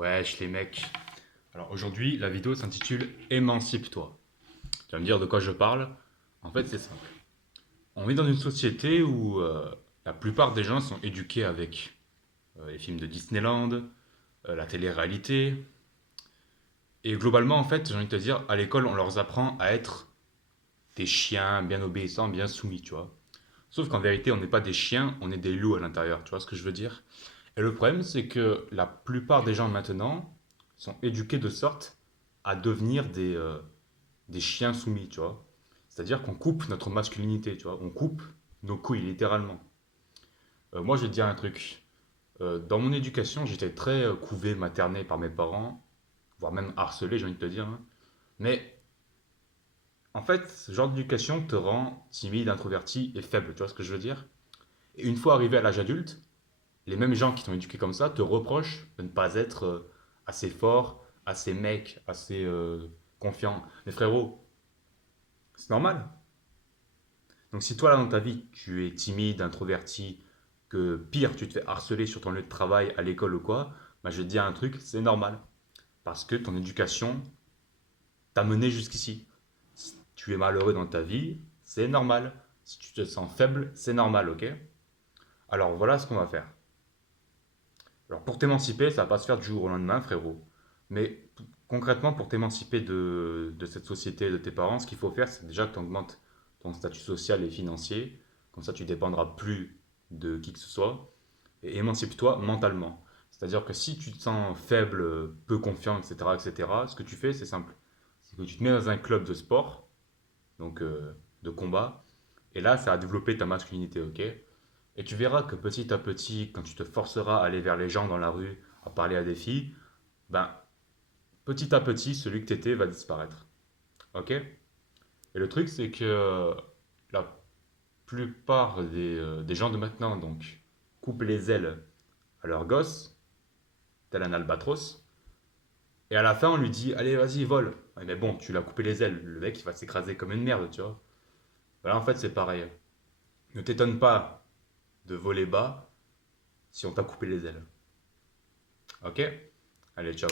Wesh les mecs. Alors aujourd'hui, la vidéo s'intitule Émancipe-toi. Tu vas me dire de quoi je parle. En fait, c'est simple. On vit dans une société où la plupart des gens sont éduqués avec les films de Disneyland, la télé-réalité. Et globalement, en fait, j'ai envie de te dire, à l'école, on leur apprend à être des chiens bien obéissants, bien soumis, tu vois. Sauf qu'en vérité, on n'est pas des chiens, on est des loups à l'intérieur, tu vois ce que je veux dire? Et le problème, c'est que la plupart des gens maintenant sont éduqués de sorte à devenir des chiens soumis, tu vois. C'est-à-dire qu'on coupe notre masculinité, tu vois. On coupe nos couilles, littéralement. Moi, je vais te dire un truc. Dans mon éducation, j'étais très couvé, materné par mes parents, voire même harcelé, j'ai envie de te dire, hein. Mais en fait, ce genre d'éducation te rend timide, introverti et faible, tu vois ce que je veux dire? Et une fois arrivé à l'âge adulte, les mêmes gens qui t'ont éduqué comme ça te reprochent de ne pas être assez fort, assez mec, assez confiant. Mais frérot, c'est normal. Donc si toi là dans ta vie, tu es timide, introverti, que pire, tu te fais harceler sur ton lieu de travail, à l'école ou quoi, bah, je vais te dire un truc, c'est normal. Parce que ton éducation t'a mené jusqu'ici. Si tu es malheureux dans ta vie, c'est normal. Si tu te sens faible, c'est normal, ok? Alors voilà ce qu'on va faire. Alors pour t'émanciper, ça va pas se faire du jour au lendemain, frérot. Mais concrètement, pour t'émanciper de cette société, de tes parents, ce qu'il faut faire, c'est déjà que tu augmentes ton statut social et financier. Comme ça, tu dépendras plus de qui que ce soit. Et émancipe-toi mentalement. C'est-à-dire que si tu te sens faible, peu confiant, etc., etc., ce que tu fais, c'est simple. C'est que tu te mets dans un club de sport, donc de combat, et là, ça va développer ta masculinité, ok? Et tu verras que petit à petit, quand tu te forceras à aller vers les gens dans la rue, à parler à des filles, ben, petit à petit, celui que tu étais va disparaître. Ok? Et le truc, c'est que la plupart des gens de maintenant, donc, coupent les ailes à leur gosse, tel un albatros, et à la fin, on lui dit, allez, vas-y, vole. Ouais, mais bon, tu l'as coupé les ailes, le mec, il va s'écraser comme une merde, tu vois. Voilà, en fait, c'est pareil. Ne t'étonne pas de voler bas si on t'a coupé les ailes. Ok? Allez, ciao.